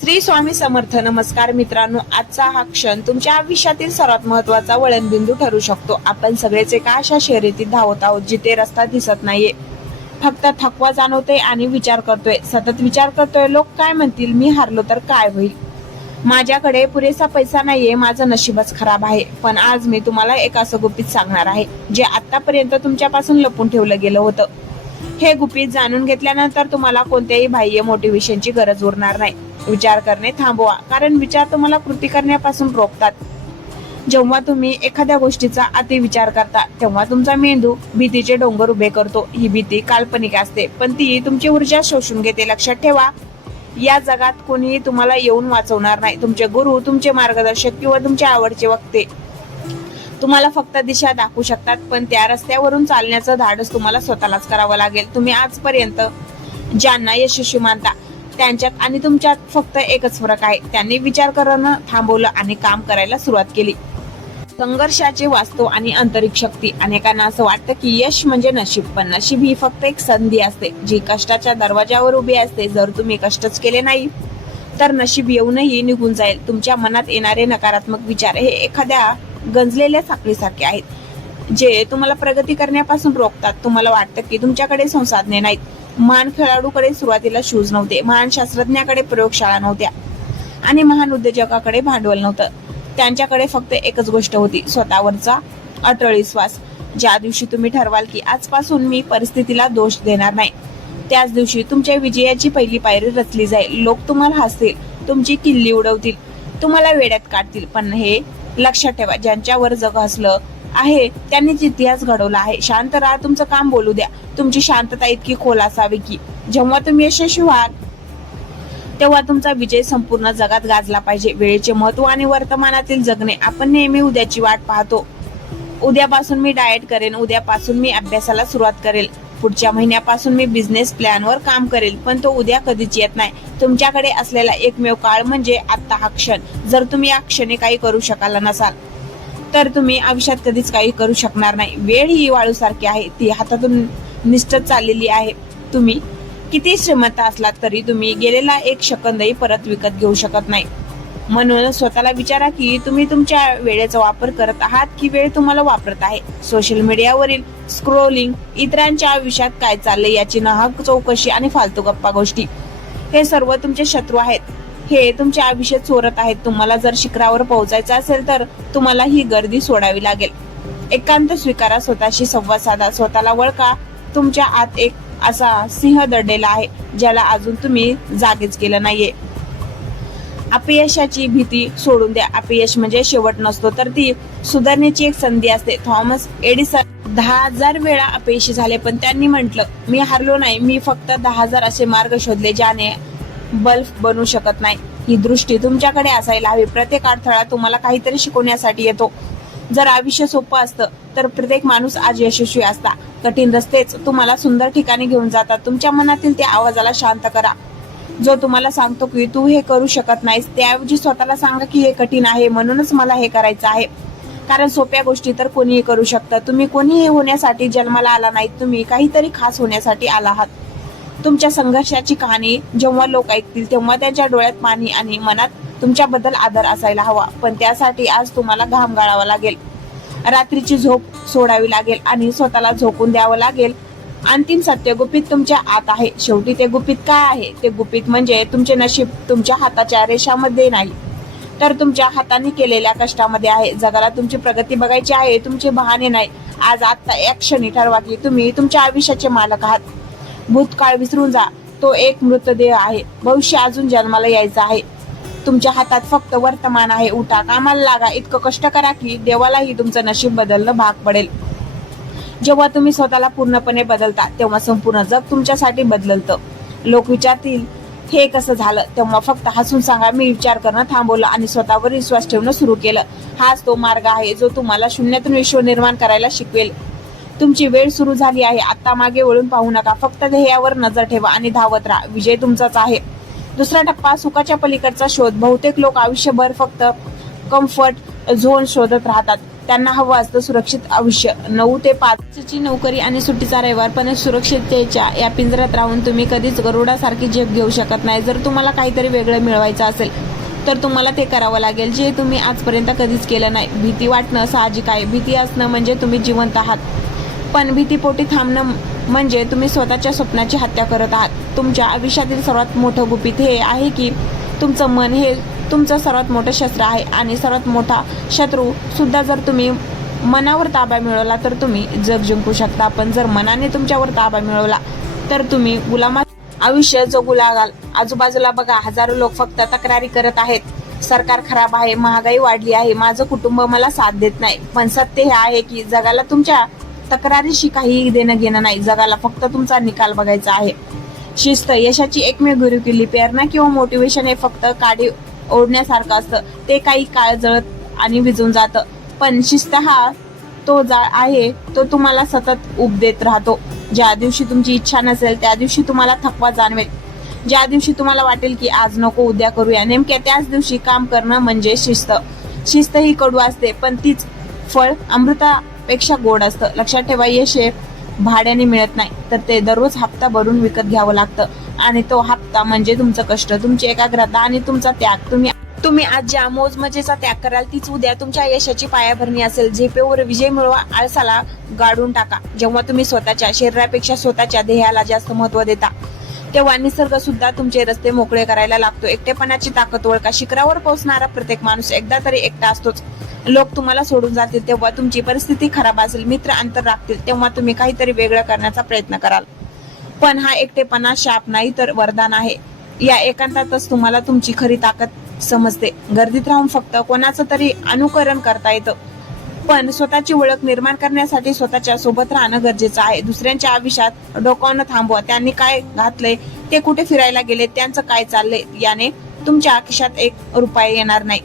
श्री स्वामी समर्थ. नमस्कार मित्रांनो, आजचा हा क्षण तुमच्या आयुष्यातील सर्वात महत्वाचा वळणबिंदू ठरू शकतो. आपण सगळेच एका अशा शर्यतीत धावत आहोत जिथे रस्ता दिसत नाहीये, फक्त थकवा जाणवतोय आणि सतत विचार करतोय, लोक काय म्हणतील, मी हारलो तर काय होईल, माझ्याकडे पुरेसा पैसा नाहीये, माझं नशीबच खराब आहे. पण आज मी तुम्हाला एक असं गुपित सांगणार आहे जे आतापर्यंत तुमच्यापासून लपून ठेवलं गेलं होतं. हे गुपित जाणून घेतल्यानंतर तुम्हाला कोणत्याही बाह्य मोटिवेशनची गरज उरणार नाही. विचार करणे थांबवा, कारण विचार तुम्हाला कृती करण्यापासून रोखतात. जेव्हा तुम्ही एखाद्या गोष्टीचा अतिविचार करता तेव्हा तुमचा मेंदू भीतीचे डोंगर उभे करतो. ही भीती काल्पनिक असते, पण ती तुमची ऊर्जा शोषून घेते. लक्षात ठेवा, या जगात कोणीही तुम्हाला येऊन वाचवणार नाही. तुमचे गुरु, तुमचे मार्गदर्शक किंवा तुमचे आवडते वक्ते तुम्हाला फक्त दिशा दाखवू शकतात, पण त्या रस्त्यावरून चालण्याचं धाडस तुम्हाला स्वतःलाच करावं लागेल. तुम्ही आजपर्यंत ज्यांना यशस्वी मानता त्यांच्यात आणि तुमच्यात फक्त एकच फरक आहे, त्यांनी विचार करणं थांबवलं आणि काम करायला सुरुवात केली. संघर्षाची वास्तव आणि आंतरिक शक्ती. अनेकांना असं वाटतं की यश म्हणजे नशीब, पण नशीब ही फक्त एक संधी असते जी कष्टाच्या दरवाजावर उभी असते. जर तुम्ही कष्टच केले नाही तर नशीब येऊनही निघून जाईल. तुमच्या मनात येणारे नकारात्मक विचार हे एखाद्या गंजलेल्या साखळीसारखे आहेत जे तुम्हाला प्रगती करण्यापासून रोखतात. तुम्हाला वाटतं की तुमच्याकडे संसाधने नाहीत. महान खेळाडूकडे सुरुवातीला शूज नव्हते, महान शास्त्रज्ञाकडे प्रयोगशाळा नव्हत्या आणि महान उद्योजकाकडे भांडवल नव्हतं. त्यांच्याकडे फक्त एकच गोष्ट होती, स्वतःवरचा अटळ विश्वास. ज्या दिवशी तुम्ही ठरवाल की आजपासून मी परिस्थितीला दोष देणार नाही, त्याच दिवशी तुमच्या विजयाची पहिली पायरी रचली जाईल. लोक तुम्हाला हसतील, तुमची किल्ली उडवतील, तुम्हाला वेड्यात काढतील, पण हे लक्षात ठेवा, ज्यांच्यावर जग हसलं आहे त्यांनीच इतिहास घडवला आहे. शांत राहा, तुमचं काम बोलू द्या. तुमची शांतता इतकी खोल असावी की जेव्हा तुम्ही यशस्वी व्हाल तेव्हा तुमचा विजय संपूर्ण जगात गाजला पाहिजे. वेळेचे महत्व आणि वर्तमानातील जगणे. आपण नेहमी उद्याची वाट पाहतो. उद्यापासून मी डाएट करेन, उद्यापासून मी अभ्यासाला सुरुवात करेल, पुढच्या महिन्यापासून मी बिझनेस प्लॅनवर काम करेल, पण तो उद्या कधीच येत नाही. तुमच्याकडे असलेला एकमेव काळ म्हणजे आता हा क्षण. जर तुम्ही या क्षणी काही करू शकाल नसाल तर तुम्ही आयुष्यात कधीच काही करू शकणार नाही. वेळ ही वाळूसारखी आहे, ती हातातून निष्ठत चाललेली आहे. तुम्ही किती श्रीमंत असलात तरी तुम्ही गेलेला एक सेकंदही परत विकत घेऊ शकत नाही. म्हणून स्वतःला विचारा की तुम्ही तुमच्या वेळेचा वापर करत आहात की वेळ तुम्हाला वापरत आहे. सोशल मीडियावरील स्क्रोलिंग, इतरांच्या आयुष्यात काय चाललंय याची नाहक चौकशी आणि फालतू गप्पा गोष्टी हे सर्व तुमचे शत्रू आहेत. हे तुमचे आयुष्य चोरत आहेत. तुम्हाला जर शिखरावर पोहोचायचं असेल तर तुम्हाला ही गर्दी सोडावी लागेल. एकांत स्वीकारा, स्वतःशी संवाद साधा, स्वतःला ओळखा. तुमच्या आत एक असा सिंह दडलेला आहे ज्याला अजून तुम्ही जागेच केलं नाहीये. अपयशाची भीती सोडून द्या. अपयश म्हणजे शेवट नसतो, तर ती सुधारण्याची एक संधी असते. थॉमस एडिसन 10,000 वेळा अपयशी झाले, पण त्यांनी म्हटलं, मी हारलो नाही, मी फक्त 10,000 असे मार्ग शोधले ज्याने बल्ब बनू शकत नाही. ही दृष्टी तुमच्याकडे असायला हवी. प्रत्येक अडथळा तुम्हाला काहीतरी शिकवण्यासाठी येतो. जर आयुष्य सोपं असतं तर प्रत्येक माणूस आज यशस्वी असता. कठीण रस्तेच तुम्हाला सुंदर ठिकाणी घेऊन जातात. तुमच्या मनातील त्या आवाजाला शांत करा जो तुम्हाला सांगतो की तू हे करू शकत नाहीस. त्याऐवजी स्वतःला सांगा की हे कठीण आहे, म्हणूनच मला हे करायचं आहे. कारण सोप्या गोष्टी तर कोणीही करू शकतं. तुम्ही कोणीही होण्यासाठी जन्माला आला नाही, तुम्ही काहीतरी खास होण्यासाठी आला आहात. तुमच्या संघर्षाची कहाणी जेव्हा लोक ऐकतील तेव्हा त्यांच्या डोळ्यात पाणी आणि मनात तुमच्याबद्दल आदर असायला हवा. पण त्यासाठी आज तुम्हाला घाम गाळावा लागेल, रात्रीची झोप सोडावी लागेल आणि स्वतःला झोकून द्यावं लागेल. अंतिम सत्य गुपित तुमच्या आत आहे. शेवटी ते गुपित काय आहे? ते गुपित म्हणजे तुमचे नशीब तुमच्या हाताच्या रेषामध्ये नाही, तर तुमच्या हाताने केलेल्या कष्टामध्ये आहे. जगाला तुमची प्रगती बघायची आहे, तुमचे बहाणे नाही. आज आता या क्षणी ठरवा की तुम्ही तुमच्या आयुष्याचे मालक आहात. भूतकाळ विसरून जा, तो एक मृतदेह आहे. भविष्य अजून जन्माला यायचं आहे. तुमच्या हातात फक्त वर्तमान आहे. उठा, कामाला लागा, इतकं कष्ट करा की देवालाही तुमचं नशीब बदलणं भाग पडेल. जेव्हा तुम्ही स्वतःला पूर्णपणे बदलता तेव्हा संपूर्ण जग तुमच्यासाठी बदलतं. लोक विचारतील हे कसं झालं, तेव्हा फक्त हसून सांगा, मी विचार करणं थांबवलं आणि स्वतःवर विश्वास ठेवणं सुरू केलं. हाच तो मार्ग आहे जो तुम्हाला शून्यातून विश्व निर्माण करायला शिकवेल. तुमची वेळ सुरू झाली आहे. आता मागे वळून पाहू नका, फक्त ध्येयावर नजर ठेवा आणि धावत राहा. विजय तुमचाच आहे. दुसरा टप्पा, सुखाच्या पलीकडचा शोध. बहुतेक लोक आयुष्यभर फक्त कम्फर्ट झोन शोधत राहतात. त्यांना हवं असतं सुरक्षित आयुष्य, 9 ते 5 ची नोकरी आणि सुट्टीचा रविवार, पण सुरक्षिततेच्या या पिंजऱ्यात राहून तुम्ही कधीच गरुडासारखी झेप घेऊ शकत नाही. जर तुम्हाला काहीतरी वेगळं मिळवायचं असेल तर तुम्हाला ते करावं लागेल, जे तुम्ही आजपर्यंत कधीच केलं नाही. भीती वाटणं साहजिक आहे. भीती असणं म्हणजे तुम्ही जिवंत आहात, पण भीतीपोटी थांबणं म्हणजे तुम्ही स्वतःच्या स्वप्नाची हत्या करत आहात. तुमच्या आयुष्यातील सर्वात मोठं गुपित हे आहे की तुमचं मन हे तुमचं सर्वात मोठं शस्त्र आहे, आणि सर्वात मोठा शत्रू सुद्धा. जर तुम्ही मनावर ताबा मिळवला तर तुम्ही जग जिंकू शकता, पण जर मनाने तुमच्यावर ताबा मिळवला तर तुम्ही गुलामा आयुष्य जगू लागाल. आजूबाजूला बघा, हजारो लोक फक्त तक्रारी करत आहेत. सरकार खराब आहे, महागाई वाढली आहे, माझं कुटुंब मला साथ देत नाही. पण सत्य हे आहे की जगाला तुमच्या तक्रारीशी काही देणं घेणं नाही. जगाला फक्त तुमचा निकाल बघायचा आहे. शिस्त यशाची एकमेव गुरुकिल्ली. प्रेरणा किंवा मोटिवेशन हे फक्त काडी ओढण्यासारखं असतं, ते काही काळ जळत आणि विजून जातं. पण शिस्त हा तो जाळ आहे, तो तुम्हाला सतत उब देत राहतो. ज्या दिवशी तुमची इच्छा नसेल त्या दिवशी तुम्हाला थकवा जाणवेल. ज्या दिवशी तुम्हाला वाटेल की आज नको उद्या करूया, नेमक्या त्याच दिवशी काम करणं म्हणजे शिस्त. शिस्त ही कडू असते, पण तीच फळ अमृतापेक्षा गोड असतं. लक्षात ठेवा, यश हे भाड्याने मिळत नाही, तर ते दररोज हप्ता भरून विकत घ्यावं लागतं. आणि तो हप्ता म्हणजे तुमचं कष्ट, तुमची एकाग्रता आणि तुमचा त्याग. तुम्ही आज ज्या मोजमजेचा त्याग कराल तीच उद्या तुमच्या यशाची पायाभरणी असेल. झेपेवर विजय मिळवा, आळसाला गाडून टाका. जेव्हा तुम्ही स्वतःच्या शरीरापेक्षा स्वतःच्या ध्येयाला जास्त महत्व देता, तेव्हा निसर्ग सुद्धा तुमचे रस्ते मोकळे करायला लागतो. एकटेपणाची ताकद ओळखा. शिखरावर पोहोचणारा प्रत्येक माणूस एकदा तरी एकटा असतोच. लोक तुम्हाला सोडून जातील तेव्हा तुमची परिस्थिती खराब असेल, मित्र अंतर राखतील तेव्हा तुम्ही काहीतरी वेगळं करण्याचा प्रयत्न कराल. पण हा एकटेपणा शाप नाही तर वरदान आहे. या एकांतातच तुम्हाला तुमची खरी ताकद समजते. गर्दीत राहून फक्त कोणाचं तरी अनुकरण करता येतं, पण स्वतःची ओळख निर्माण करण्यासाठी स्वतःच्या सोबत राहणं गरजेचं आहे. दुसऱ्यांच्या आयुष्यात डोकावणं थांबवा. त्यांनी काय घातलंय, ते कुठे फिरायला गेले, त्यांचं काय चाललंय, याने तुमच्या खिशात 1 रुपया येणार नाही.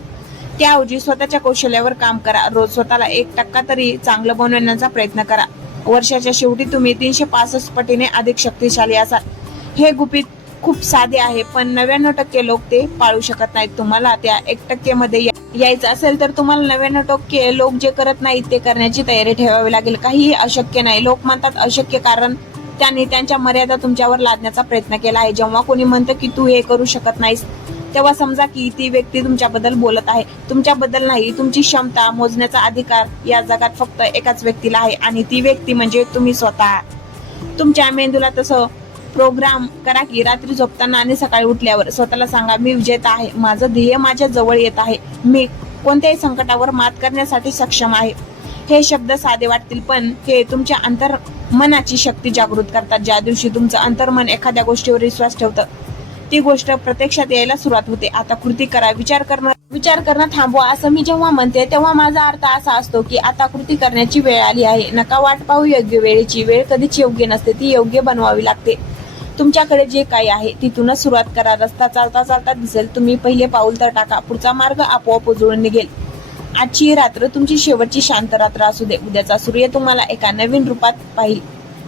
त्याऐवजी स्वतःच्या कौशल्यावर काम करा. रोज स्वतःला 1% तरी चांगलं बनवण्याचा प्रयत्न करा. वर्षाच्या शेवटी तुम्ही 365 पटीने अधिक शक्तिशाली असाल. हे गुपित खूप साधे आहे, पण 99% लोक ते पाळू शकत नाहीत. तुम्हाला त्या 1% मध्ये यायचं असेल तर तुम्हाला 99% लोक जे करत नाहीत ते करण्याची तयारी ठेवावी लागेल. काहीही अशक्य नाही. लोक म्हणतात अशक्य कारण त्यांनी त्यांच्या मर्यादा तुमच्यावर लादण्याचा प्रयत्न केला आहे. जेव्हा कोणी म्हणतं की तू हे करू शकत नाहीस, तेव्हा समजा की ती व्यक्ती तुमच्याबद्दल बोलत आहे. तुमच्याबद्दल नाही. तुमची क्षमता मोजण्याचा अधिकार या जगात फक्त एकाच व्यक्तीला आहे, आणि ती व्यक्ती म्हणजे तुम्ही स्वतः. तुमच्या मेंदूला तसं प्रोग्राम करा की रात्री झोपताना आणि सकाळी उठल्यावर स्वतःला सांगा, मी विजेता आहे, माझं ध्येय माझ्या जवळ येत आहे, मी कोणत्याही संकटावर मात करण्यासाठी सक्षम आहे. हे शब्द साधे वाटतील, पण हे तुमच्या अंतर्मनाची शक्ती जागृत करतात. ज्या दिवशी तुमचं अंतर्मन एखाद्या गोष्टीवर विश्वास ठेवतं, ती गोष्ट प्रत्यक्षात यायला सुरुवात होते. आता कृती करा. विचार करणं थांबवा. असं मी जेव्हा म्हणते तेव्हा माझा अर्थ असा असतो की आता कृती करण्याची वेळ आली आहे. नका वाट पाहू योग्य वेळेची. वेळ कधीच योग्य नसते, ती योग्य बनवावी लागते. तुमच्याकडे जे काही आहे तिथूनच सुरुवात करा. रस्ता चालता चालता दिसेल, तुम्ही पहिले पाऊल तर टाका. पुढचा मार्ग आपोआप उजळून निघेल. आजची रात्र तुमची शेवटची शांत रात्र असू दे. उद्याचा सूर्य तुम्हाला एका नवीन रूपात पाहिल.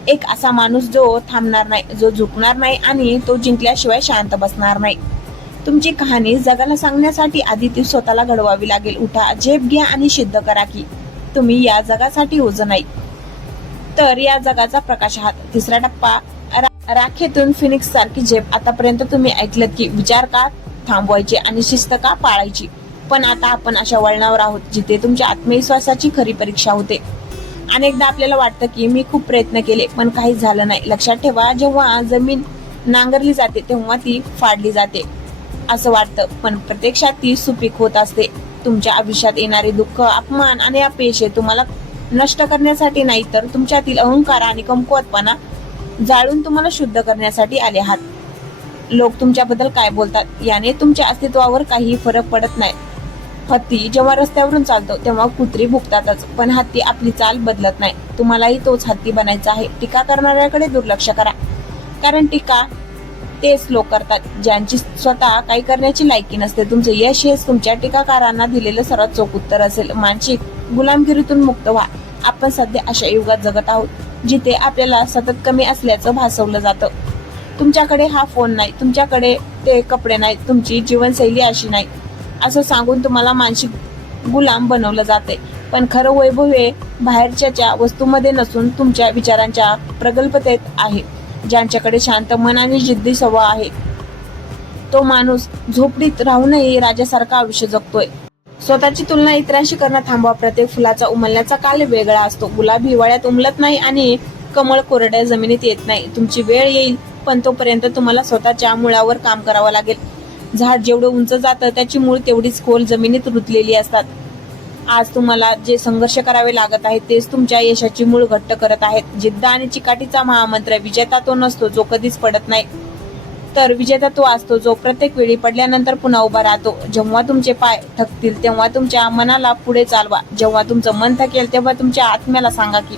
एक असा माणूस जो थांबणार नाही, जो झुकणार नाही, आणि तो जिंकल्याशिवाय शांत बसणार नाही. तुमची कहाणी जगाला सांगण्यासाठी आधी ती स्वतःला घडवावी लागेल. उठा, झेप घ्या आणि सिद्ध करा की तुम्ही या जगासाठी ओझं नाही, तर या जगाचा प्रकाश आहात. तिसरा टप्पा, राखेतून फिनिक्स सारखी झेप. आतापर्यंत तुम्ही ऐकलत की विचार का थांबवायचे आणि शिस्त का पाळायची, पण आता आपण अशा वळणावर आहोत जिथे तुमच्या आत्मविश्वासाची खरी परीक्षा होते. अनेकदा आपल्याला वाटतं की मी खूप प्रयत्न केले पण काही झालं नाही. लक्षात ठेवा, जेव्हा जमीन नांगरली जाते तेव्हा ती फाडली जाते असं वाटतं, पण प्रत्यक्षात ती सुपीक होत असते. तुमच्या आयुष्यात येणारे दुःख, अपमान आणि अपयश तुम्हाला नष्ट करण्यासाठी नाही, तर तुमच्यातील अहंकार आणि कमकुवतपणा जाळून तुम्हाला शुद्ध करण्यासाठी आले आहात. लोक तुमच्याबद्दल काय बोलतात याने तुमच्या अस्तित्वावर काही फरक पडत नाही. हत्ती जेव्हा रस्त्यावरून चालतो तेव्हा कुत्री भुकतातच, पण हत्ती आपली चाल बदलत नाही. तुम्हालाही तोच हत्ती बनायचा आहे. टीका करणाऱ्याकडे दुर्लक्ष करा, कारण टीका तेच लोक करतात ज्यांची स्वतः काही करण्याची लायकी नसते. तुमचे यश हेच तुमच्या टीकाकारांना दिलेलं सर्वात चोख उत्तर असेल. मानसिक गुलामगिरीतून मुक्त व्हा. आपण सध्या अशा युगात जगत आहोत जिथे आपल्याला सतत कमी असल्याचं भासवलं जातं. तुमच्याकडे हा फोन नाही, तुमच्याकडे ते कपडे नाहीत, तुमची जीवनशैली अशी नाही, असं सांगून तुम्हाला मानसिक गुलाम बनवलं जाते. पण खरं वैभव हे बाहेरच्या वस्तूमध्ये नसून तुमच्या विचारांच्या प्रगल्भतेत आहे. ज्यांच्याकडे शांत मन आणि जिद्दी स्वभाव आहे तो माणूस झोपडीत राहूनही राजासारखं आयुष्य जगतोय. स्वतःची तुलना इतरांशी करणं थांबवा. प्रत्येक फुलाचा उमलण्याचा काल वेगळा असतो. गुलाब हिवाळ्यात उमलत नाही आणि कमळ कोरड्या जमिनीत येत नाही. तुमची वेळ येईल, पण तोपर्यंत तुम्हाला स्वतःच्या मुळावर काम करावं लागेल. झाड जेवढं उंच जातं त्याची मूळ तेवढीच खोल जमिनीत रुतलेली असतात. आज तुम्हाला जे संघर्ष करावे लागत आहेत तेच तुमच्या यशाची मूळ घट्ट करत आहेत. जिद्द आणि चिकाटीचा महामंत्र. विजेता तो नसतो जो कधीच पडत नाही, तर विजेता तो असतो जो प्रत्येक वेळी पडल्यानंतर पुन्हा उभा राहतो. जेव्हा तुमचे पाय थकतील तेव्हा तुमच्या मनाला पुढे चालवा. जेव्हा तुमचं मन थकेल तेव्हा तुमच्या आत्म्याला सांगा की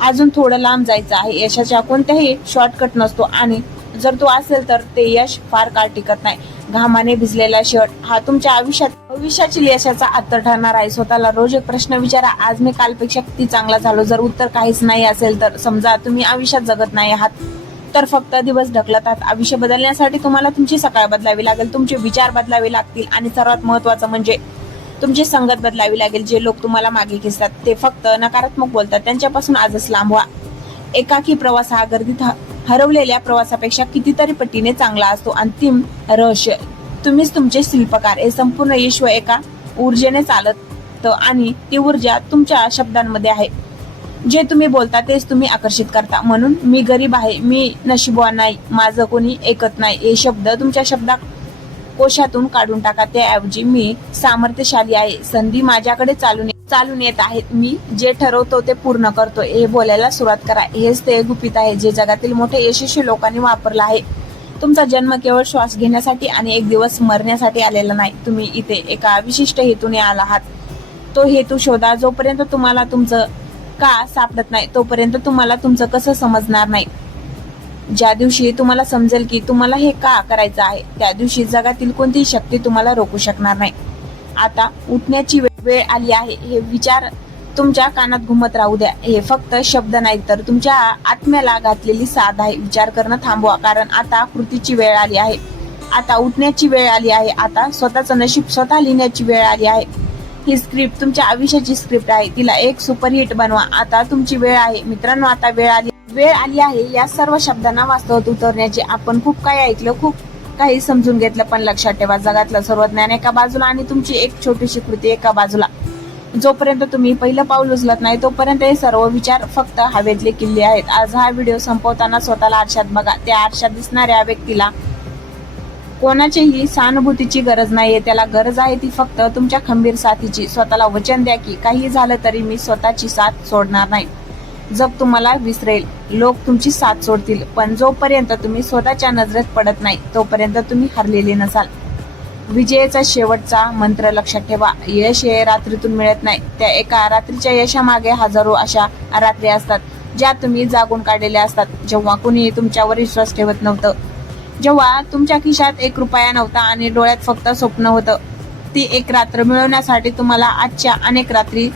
अजून थोडं लांब जायचं आहे. यशाच्या कोणत्याही शॉर्टकट नसतो आणि जर तो असेल तर ते यश फार काळ टिकत नाही. घामाने भिजलेला शर्ट हा तुमच्या भविष्याची यशाचा अत्तर ठरणार आहे. स्वतःला रोज एक प्रश्न विचारा, आज मी कालपेक्षा किती चांगला झालो. जर उत्तर काहीच नाही असेल तर समजा तुम्ही आयुष्यात जगत नाही आहात, तर फक्त दिवस ढकलत आहात. आयुष्य बदलण्यासाठी तुम्हाला तुमची सकाळ बदलावी लागेल, तुमचे विचार बदलावे लागतील आणि सर्वात महत्वाचं म्हणजे तुमची संगत बदलावी लागेल. जे लोक तुम्हाला मागे खेचतात ते फक्त नकारात्मक बोलतात त्यांच्यापासून आजच लांब व्हा. एकाकी प्रवास हा गर्दीत हरवलेल्या प्रवासापेक्षा कितीतरी पटीने चांगला असतो. अंतिम रहस्य, तुम्हीच तुमचे शिल्पकार. हे संपूर्ण विश्व एका ऊर्जेने चालत आणि ती ऊर्जा तुमच्या शब्दांमध्ये आहे. जे तुम्ही बोलता तेच तुम्ही आकर्षित करता. म्हणून मी गरीब आहे, मी नशीबवान नाही, माझं कोणी ऐकत नाही हे शब्द तुमच्या शब्दकोशातून काढून टाका. त्याऐवजी मी सामर्थ्यशाली आहे, संधी माझ्याकडे चालून येत आहेत, मी जे ठरवतो ते पूर्ण करतो हे बोलायला सुरुवात करा. हेच ते गुपित आहे जे जगातील मोठे यशस्वी लोकांनी वापरलं आहे. तुमचा जन्म केवळ श्वास घेण्यासाठी आणि एक दिवस मरण्यासाठी आलेला नाही. तुम्ही इथे एका विशिष्ट हेतूने आला आहात. तो हेतू शोधा. जोपर्यंत तुम्हाला तुमचं का सापडत नाही तोपर्यंत तुम्हाला तुमचं कसं समजणार नाही. ज्या दिवशी तुम्हाला समजेल की तुम्हाला हे का करायचं आहे त्या दिवशी जगातील कोणतीही शक्ती तुम्हाला रोखू शकणार नाही. आता उठण्याची वेळ आली आहे हे विचार तुमच्या कानात घुमत राहू द्या. हे फक्त शब्द नाही तर तुमच्या आत्म्याला घातलेली साध आहे. विचार करणं थांबवा, कारण आता कृतीची वेळ आली आहे. आता उठण्याची वेळ आली आहे. आता स्वतःचं नशीब स्वतः लिहिण्याची वेळ आली आहे. ही स्क्रिप्ट तुमच्या आयुष्याची स्क्रिप्ट आहे. तिला एक सुपरहिट बनवा. आता तुमची वेळ आहे मित्रांनो. आता वेळ आली आहे या सर्व शब्दांना वास्तवात उतरण्याची. आपण खूप काही ऐकलं, खूप काही समजून घेतलं, पण लक्षात ठेवा जगातलं सर्व ज्ञान एका बाजूला आणि तुमची एक छोटीशी कृती एका बाजूला. जोपर्यंत तुम्ही पहिलं पाऊल उचलत नाही तोपर्यंत हे सर्व विचार फक्त हवेतले किल्ले आहेत. आज हा व्हिडिओ संपवताना स्वतःला आरशात बघा. त्या आरशात दिसणाऱ्या व्यक्तीला कोणाचीही सहानुभूतीची गरज नाहीये. त्याला गरज आहे ती फक्त तुमच्या खंबीर साथीची. स्वतःला वचन द्या की काही झालं तरी मी स्वतःची साथ सोडणार नाही. जग तुम्हाला विसरेल, लोक तुमची साथ सोडतील, पण जोपर्यंत तुम्ही स्वतःच्या नजरेत पडत नाही तोपर्यंत तुम्ही हरलेले नसाल. विजयाचा शेवटचा मंत्र लक्षात ठेवा. यश हे रात्रीतून मिळत नाही. त्या एका रात्रीच्या यशामागे हजारो अशा रात्री असतात ज्या तुम्ही जागून काढलेल्या असतात. जेव्हा कुणी तुमच्यावर विश्वास ठेवत नव्हतं, जेव्हा तुमच्या खिशात एक रुपया नव्हता आणि डोळ्यात फक्त स्वप्न होतं, ती एक रात्र मिळवण्यासाठी तुम्हाला आजच्या अनेक रात्री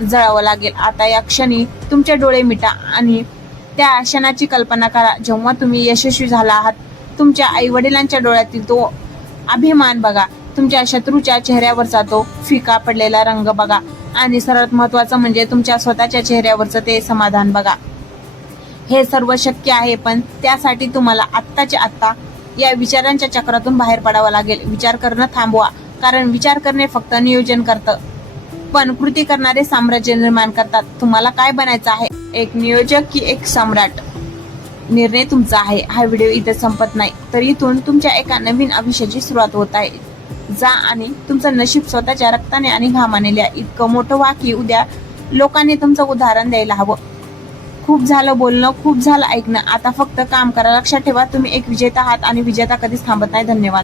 जळावं लागेल. आता या क्षणी तुमचे डोळे मिटा आणि त्या क्षणाची कल्पना करा जेव्हा तुम्ही यशस्वी झाला आहात. तुमच्या आई वडिलांच्या डोळ्यातील तो अभिमान बघा. तुमच्या शत्रूच्या चेहऱ्यावरचा तो फिका पडलेला रंग बघा आणि सर्वात महत्वाचं म्हणजे तुमच्या स्वतःच्या चेहऱ्यावरचं ते समाधान बघा. हे सर्व शक्य आहे, पण त्यासाठी तुम्हाला आत्ताच्या आत्ता या विचारांच्या चक्रातून बाहेर पडावं लागेल. विचार करणं थांबवा, कारण विचार करणे फक्त नियोजन करतं, पण कृती करणारे साम्राज्य निर्माण करतात. तुम्हाला काय बनायचं आहे, एक नियोजक की एक सम्राट? निर्णय तुमचा आहे. हा व्हिडिओ इथे संपत नाही, तर इथून तुमच्या एका नवीन आयुष्याची सुरुवात होत आहे. जा आणि तुमचं नशीब स्वतःच्या रक्ताने आणि घामाने लिहा. इतकं मोठं व्हा की उद्या लोकांनी तुमचं उदाहरण द्यायला हवं. खूप झालं बोलणं, खूप झालं ऐकणं, आता फक्त काम करा. लक्षात ठेवा तुम्ही एक विजेता आहात आणि विजेता कधीच थांबत नाही. धन्यवाद.